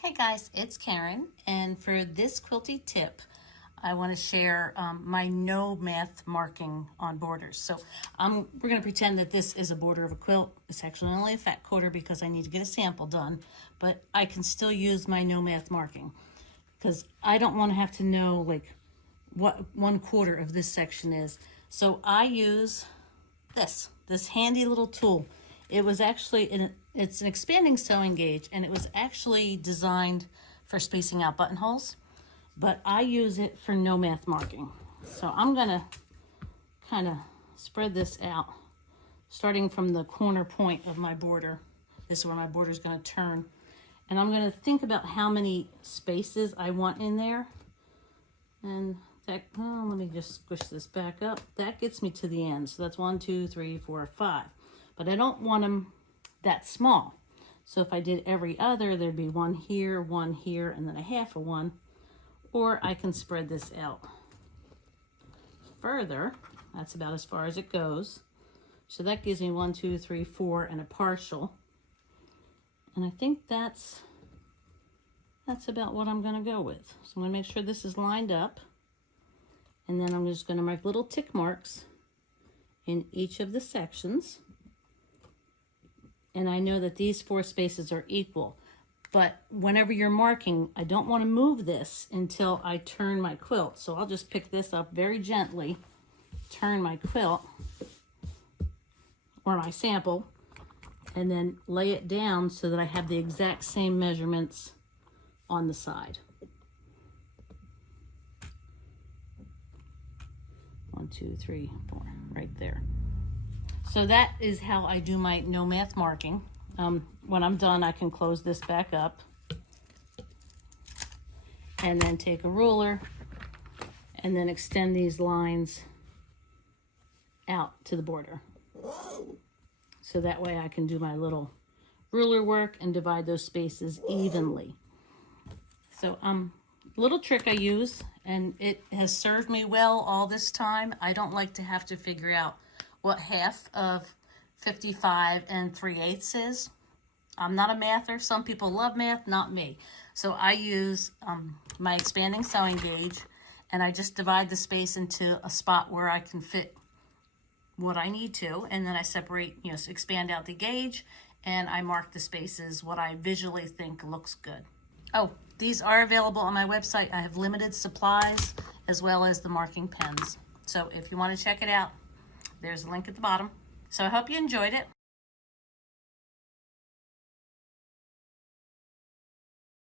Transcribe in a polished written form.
Hey guys, it's Karen, and for this quilty tip, I want to share my no math marking on borders. So we're going to pretend that this is a border of a quilt. It's actually only a fat quarter because I need to get a sample done, but I can still use my no math marking because I don't want to have to know like what 1/4 of this section is. So I use this handy little tool. It was actually it's an expanding sewing gauge, and it was actually designed for spacing out buttonholes, but I use it for no math marking. So I'm gonna kind of spread this out, starting from the corner point of my border. This is where my border is going to turn, and I'm going to think about how many spaces I want in there. And that, let me just squish this back up. That gets me to the end. So that's 1, 2, 3, 4, 5. But I don't want them that small. So if I did every other, there'd be one here, and then a half of one. Or I can spread this out further. That's about as far as it goes. So that gives me 1, 2, 3, 4, and a partial. And I think that's about what I'm going to go with. So I'm going to make sure this is lined up. And then I'm just going to make little tick marks in each of the sections. And I know that these 4 spaces are equal. But whenever you're marking, I don't want to move this until I turn my quilt. So I'll just pick this up very gently, turn my quilt or my sample, and then lay it down so that I have the exact same measurements on the side. 1, 2, 3, 4, right there. So that is how I do my no math marking. When I'm done, I can close this back up and then take a ruler and then extend these lines out to the border. So that way I can do my little ruler work and divide those spaces evenly. So little trick I use, and it has served me well all this time. I don't like to have to figure out what half of 55 3/8 is. I'm not a mather. Some people love math, not me. So I use my expanding sewing gauge, and I just divide the space into a spot where I can fit what I need to, and then I separate, expand out the gauge, and I mark the spaces what I visually think looks good. Oh, these are available on my website. I have limited supplies as well as the marking pens. So if you want to check it out, there's a link at the bottom. So I hope you enjoyed it.